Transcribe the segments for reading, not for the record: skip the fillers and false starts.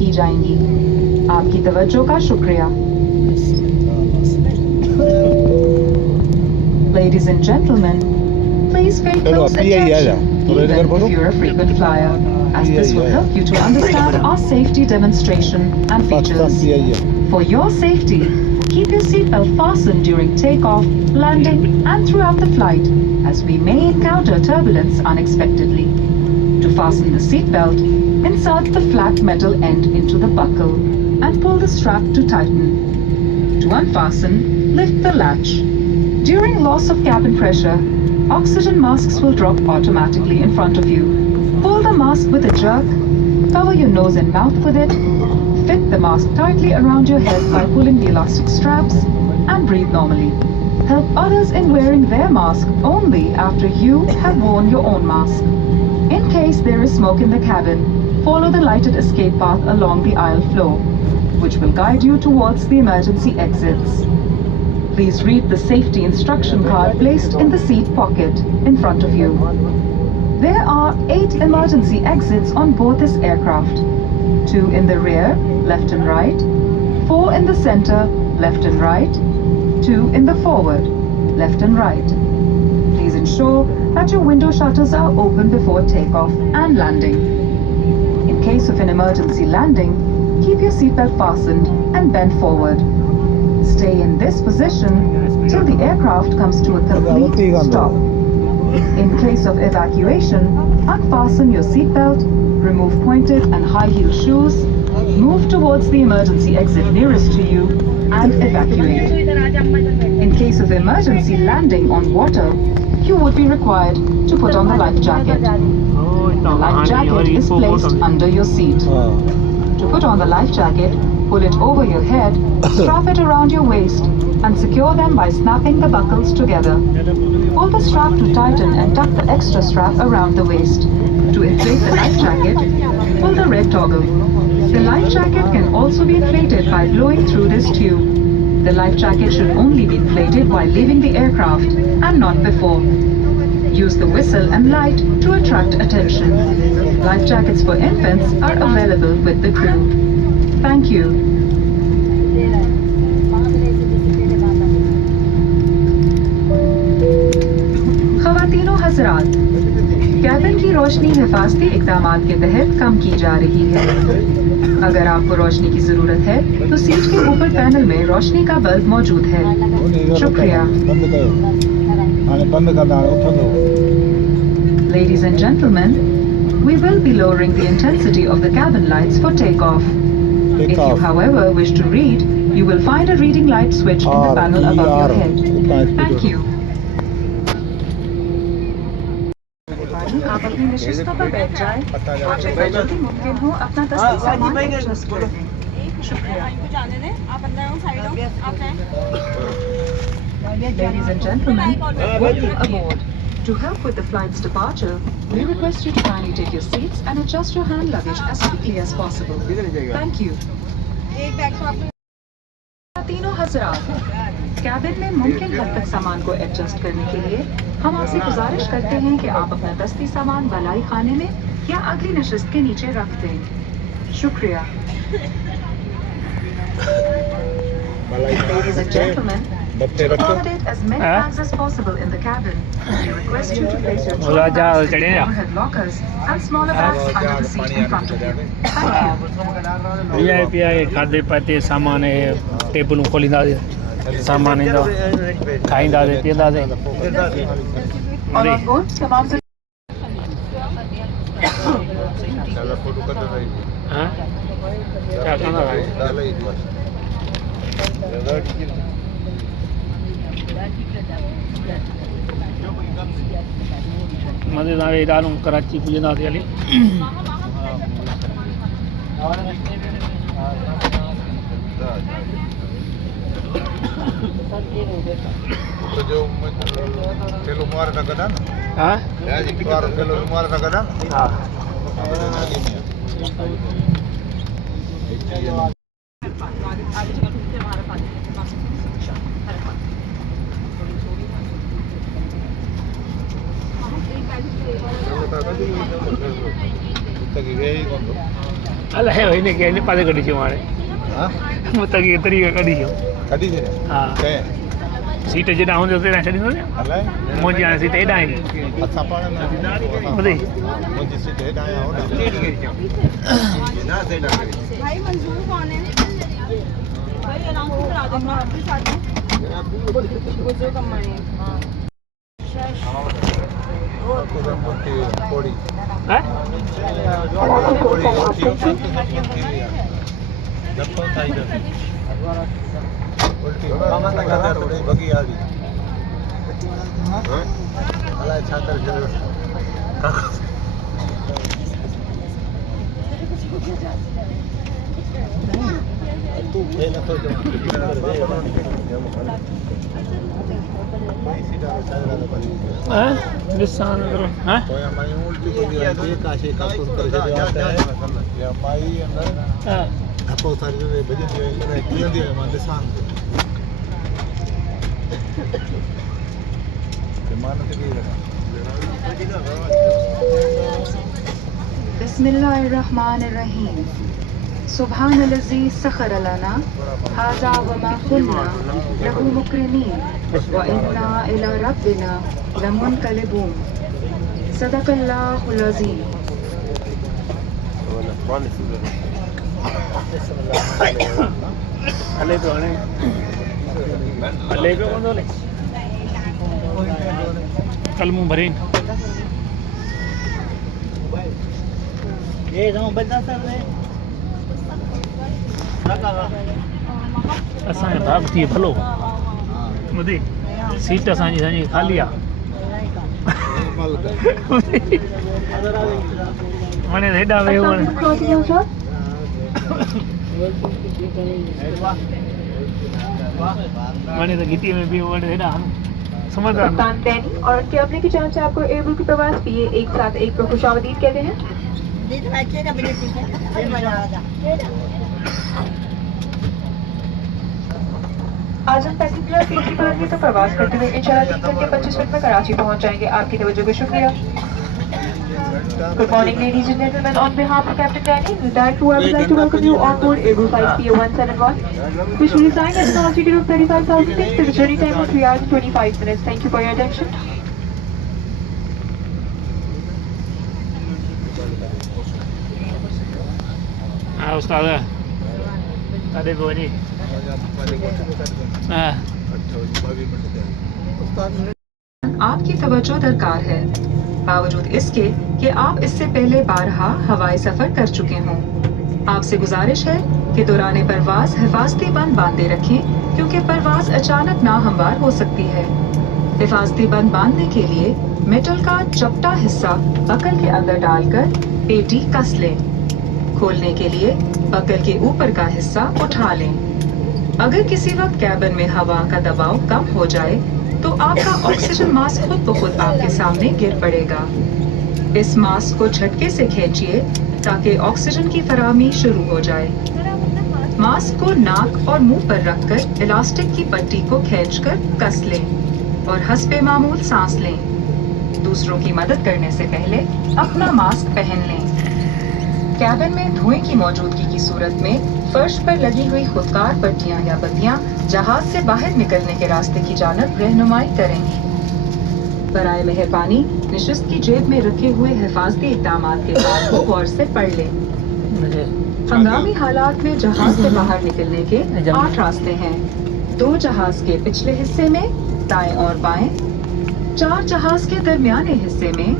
की जाएंगी। आपकी तवज्जो का शुक्रिया। Ladies and gentlemen, please pay close attention, even if you're a frequent flyer, as this will help you to understand our safety demonstration and features. For your safety, keep your seatbelt fastened during takeoff, landing, and throughout the flight, as we may encounter turbulence unexpectedly. To fasten the seatbelt, insert the flat metal end into the buckle and pull the strap to tighten. To unfasten, lift the latch. During loss of cabin pressure, oxygen masks will drop automatically in front of you. Pull the mask with a jerk, cover your nose and mouth with it, fit the mask tightly around your head by pulling the elastic straps, and breathe normally. Help others in wearing their mask only after you have worn your own mask. In case there is smoke in the cabin, follow the lighted escape path along the aisle floor, which will guide you towards the emergency exits. Please read the safety instruction card placed in the seat pocket in front of you. There are 8 emergency exits on board this aircraft. 2 in the rear, left and right. 4 in the center, left and right. 2 in the forward, left and right. Please ensure that your window shutters are open before takeoff and landing. In case of an emergency landing, keep your seatbelt fastened and bend forward. Stay in this position till the aircraft comes to a complete stop. In case of evacuation, unfasten your seatbelt, remove pointed and high-heel shoes, move towards the emergency exit nearest to you, and evacuate. In case of emergency landing on water, you would be required to put on the life jacket. The life jacket is placed under your seat. To put on the life jacket, pull it over your head, strap it around your waist, and secure them by snapping the buckles together. Pull the strap to tighten and tuck the extra strap around the waist. To inflate the life jacket, pull the red toggle. The life jacket can also be inflated by blowing through this tube. The life jacket should only be inflated while leaving the aircraft and not before. Use the whistle and light to attract attention. Life jackets for infants are available with the crew. Thank you. ख़वातीनो हज़रात, कैबिन की रोशनी हिफाजती इक़दामात के तहत कम की जा रही है। अगर आपको रोशनी की ज़रूरत है तो सीट के ऊपर पैनल में रोशनी का बल्ब मौजूद है। शुक्रिया। Ladies and gentlemen, we will be lowering the intensity of the cabin lights for takeoff. If you, however, wish to read, you will find a reading light switch in the panel above your head. Thank you. आप अपनी नशिस्तों पर बैठ जाएं और जब जल्दी मुमकिन हो अपना दस्ती सामान एडजस्ट कर लें। शुक्रिया। Ladies and gentlemen, welcome aboard. To help with the flight's departure, we request you to kindly take your seats and adjust your hand luggage as quickly as possible. Thank you. तीनों हज़रात, कैबिन में मुमकिन हद तक सामान को एडजस्ट करने के लिए हम आपसे गुजारिश करते हैं कि आप अपना दस्ती सामान बलाई खाने में या अगली नशिस्त के नीचे रख दें। शुक्रिया। Ladies and gentlemen, to accommodate as many bags as possible in the cabin, we request you to place your trolley bags in overhead lockers and smaller bags under the seat in front of you. Thank you. VIP खाधे पाते सामान टेबल खोलींदासीं सामान ईंदो खाईंदासीं पीअंदासीं और on board तमाम हाँ क्या कंदा भाई मज़ेदार इदारों कराची पुॼंदासीं हली तो जो किलो मुआर का गदा ना हाँ यार जी किलो मुआर का गदा हाँ तगी वे ही कोन अलाए हिन खे हिन पासे कढी छो हाणे हां मुतकी तरीक़े कढी छो कढी छे हा के सीट जेॾा हूंदी तेॾा छॾींदो न अलाए मुंहिंजी हाणे सीट हेॾां आहिनि असां पाण न ॿुधी मुंहिंजी सीट हेॾां आया हो ना भाई मंजूर कौन है भाई अनाउंस करा देना आपके साथ में बुजुर्ग अम्मा है कोड़ी हैं उल्टी मामा तक कर उड़े बगी आ गई हां अलाए छा कर तू फेल तो जो हैं ॾिसां हैं तो या माई उल्टी को दिया ये काशे का कुछ कर दे आता है या माई अंदर हां धपो सारी जो भजन जो किया दिया मां दिसान के मान के भी लगा बिस्मिल्लाहिर्रहमानिर्रहीम सुब्हानल्लज़ी सखर लना हाज़ा व मा कुन्ना लहू मुक़रिनीन व इन्ना इला रब्बिना लमुनक़लिबून सदक़ल्लाहुल अज़ीम। हले पियो हाणे हले पियो कोन थो हले कलमूं भरीन असांजो भाग थी भलो ॿुधी सीट असांजी सॼी ख़ाली आहे वणे हेॾा वियो वणे वणे त घिटी में बि वणे हेॾा समझदार कप्तान डैनी और उनके अपने की जान से आपको एयरबुल के प्रवास पिए एक साथ एक को खुशामदीद कहते हैं। आज हम पैसेंजर सीट की पलंगी तो प्रवास करते हुए इंशाल्लाह 3 घंटे 25 मिनट में कराची पहुंच जाएंगे। आपकी तवज्जो का शुक्रिया। Good morning, ladies and gentlemen. On behalf of Captain Danny, retired crew, I would like to welcome you on board Airbus Flight PO171, which will design at an altitude of 35,000 feet with a journey time of 3 hours and 25 minutes. Thank you for your attention. हाँ उस्ताद अरे वो नहीं हाँ आपकी तवज्जो दरकार है बावजूद इसके कि आप इससे पहले बारहा हवाई सफर कर चुके हों। आपसे गुजारिश है कि दौरान परवाज हिफाजती बंद बांधे रखें क्योंकि परवाज अचानक नाहमवार हो सकती है। हिफाजती बंद बांधने के लिए मेटल का चपटा हिस्सा बकल के अंदर डालकर पेटी कस लें। खोलने के लिए बकल के ऊपर का हिस्सा उठा लें। अगर किसी वक्त कैबिन में हवा का दबाव कम हो जाए तो आपका ऑक्सीजन मास्क खुद ब खुद आपके सामने गिर पड़ेगा। इस मास्क को झटके से खींचिए ताकि ऑक्सीजन की फराहमी शुरू हो जाए। मास्क को नाक और मुंह पर रखकर इलास्टिक की पट्टी को खींचकर कस लें और हस्बे मामूल सांस लें। दूसरों की मदद करने से पहले अपना मास्क पहन लें। कैबिन में धुएं की मौजूदगी की सूरत में फर्श पर लगी हुई खुदकार पट्टियां या बत्तियां जहाज से बाहर निकलने के रास्ते की जानब रहनुमाई करेंगी। बराए मेहरबानी निशिस्त की जेब में रखे हुए हिफाजती इक़दामात के बाद को गौर से पढ़ लें। हंगामी हालात में जहाज से बाहर निकलने के 8 रास्ते हैं। 2 जहाज के पिछले हिस्से में दाएं और बाएं, 4 जहाज के दरमियाने हिस्से में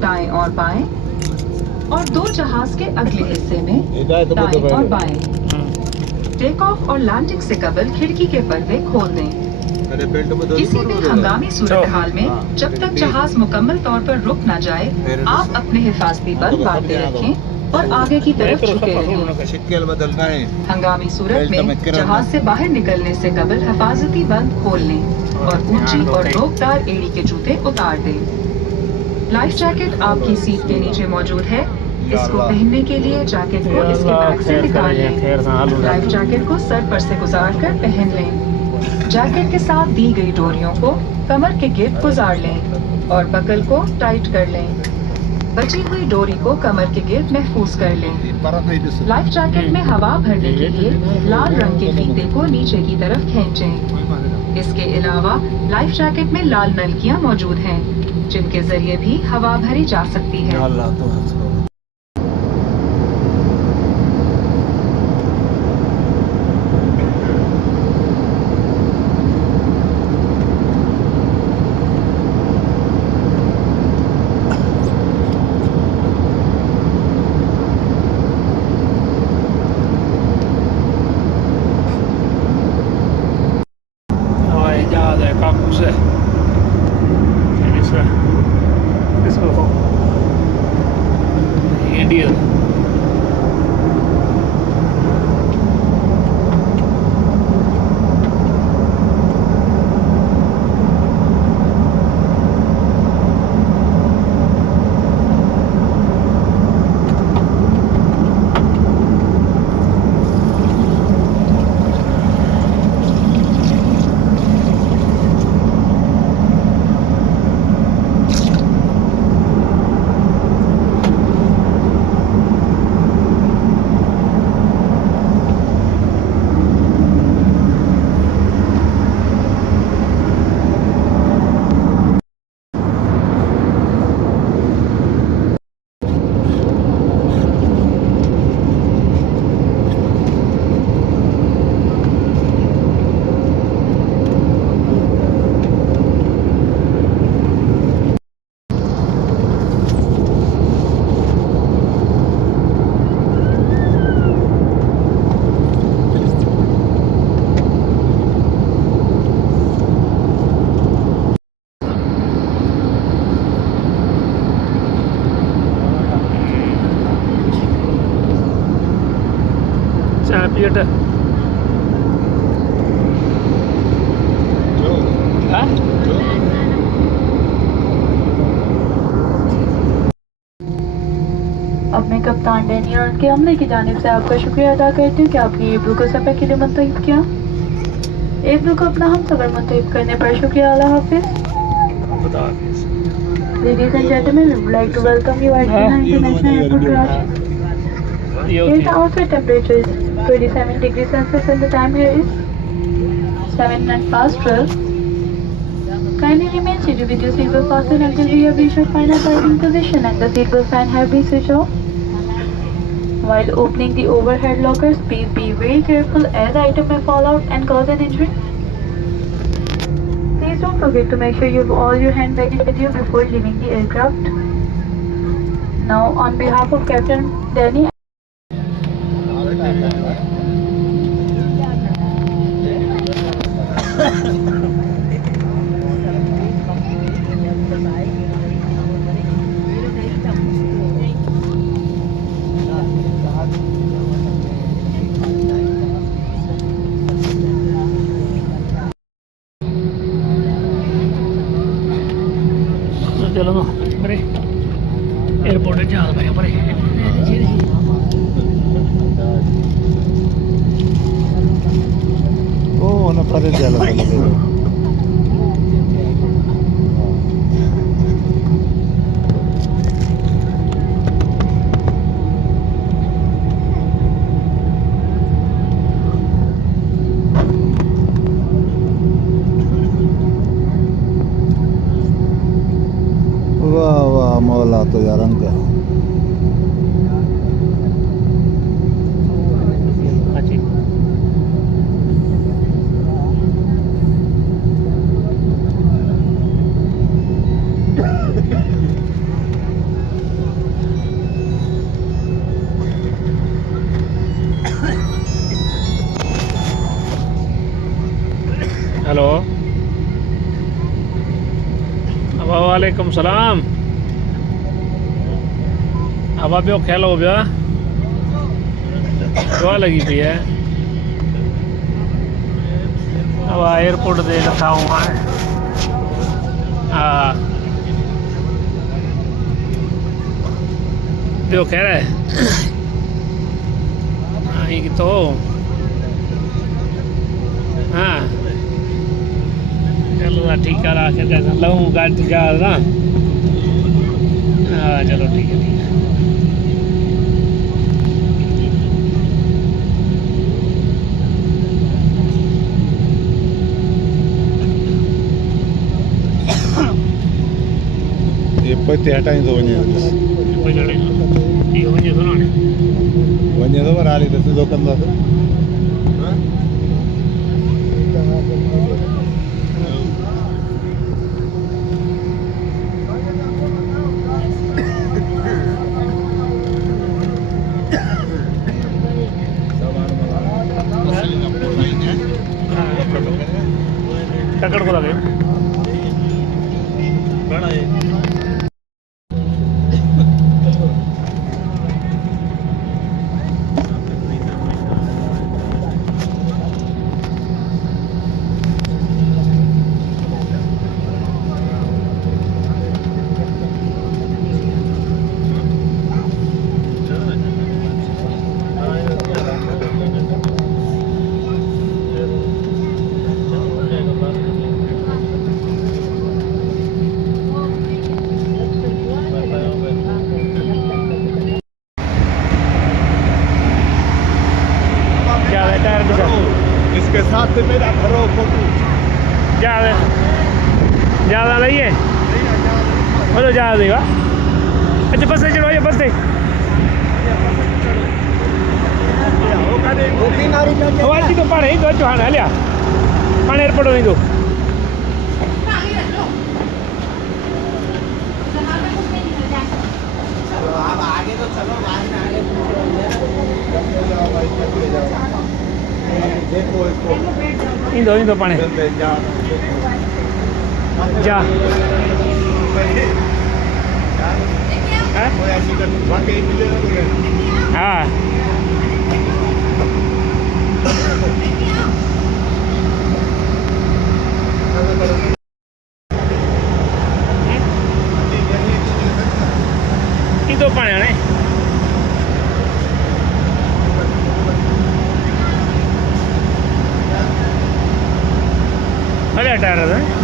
दाएं और बाएं और 2 जहाज के अगले हिस्से में दाएं और बाएं। टेक ऑफ और लैंडिंग से कबल खिड़की के पर्दे खोल दें। किसी भी हंगामी सूरत हाल में जब तक जहाज मुकम्मल तौर पर रुक न जाए आप अपने हिफाजती बंद बांधे रखें और आगे की तरफ झुके रहें। हंगामी सूरत में जहाज से बाहर निकलने से कबल हिफाजती बंद खोल लें और ऊंची और नोकदार एड़ी के जूते उतार दें। लाइफ जैकेट आपकी सीट के नीचे मौजूद है। इसको पहनने के लिए जैकेट को इसके बैग से निकाल लें। लाइफ जैकेट को सर पर से गुजार कर पहन लें। जैकेट के साथ दी गई डोरियों को कमर के गिर्द गुजार लें और बकल को टाइट कर लें। बची हुई डोरी को कमर के गिर्द महफूज कर लें। लाइफ जैकेट में हवा भरने के लिए लाल रंग के फीते को नीचे की तरफ खींचें। इसके अलावा लाइफ जैकेट में लाल नलकियां मौजूद हैं, जिनके जरिए भी हवा भरी जा सकती है। हवाई जहाज है काकू से इसको इंडियन चैंपियन हाँ अब मैं कप्तान डैनी और उनके अमले की जानिब से आपका शुक्रिया अदा करती हूँ कि आपने एब्रू को सफ़र के लिए मुंतखब किया। एब्रू को अपना हम सफ़र मुंतखब करने पर शुक्रिया। अल्लाह हाफिज़। Ladies and gentlemen, we would like to welcome you at Jinnah International Airport, Karachi. Here the outside temperature is 27 degrees Celsius and the time here is 12:07. Kindly remain seated with your seatbelt fastened until we have reached your final parking position and the seatbelt fan have been switched off. While opening the overhead lockers, please be very careful as items may fall out and cause an injury. Please don't forget to make sure you have all your hand baggage with you before leaving the aircraft. Now, on behalf of Captain Danny, चलो ना बरे एयरपोर्ट जहाज भाई बरे ओ ना परे जाला वाह वाह मौला तो यार अंका हेलो वालेकुम सलाम अब आप ख्याल हो गया दुआ लगी पी है अब एयरपोर्ट दे रखा हूँ हाँ जो कह रहा है हाँ तो हाँ चलो ठीक है आखिर कैसा लूँ गाड़ी जा ना हाँ चलो ठीक है ठीक है। ये पत्ते हटाई तो वञे कोई जड़े इहो वञे थो न हाणे। वञे तो पर हाली त सिधो कंदासीं। टकड़ को लगे ज्यादा टायर दुखा इसके साथ मेरा भरो फोटो ज्यादा नहीं है वो तो ज्यादा देगा। अच्छा बस से चढ़ो ये बस से वाटी तो पाने ही दो चौहान लिया पाने एयरपोर्ट नहीं दो देखो इसको इंदो पाने जा हाँ इंदो पाने ने अरे टायर है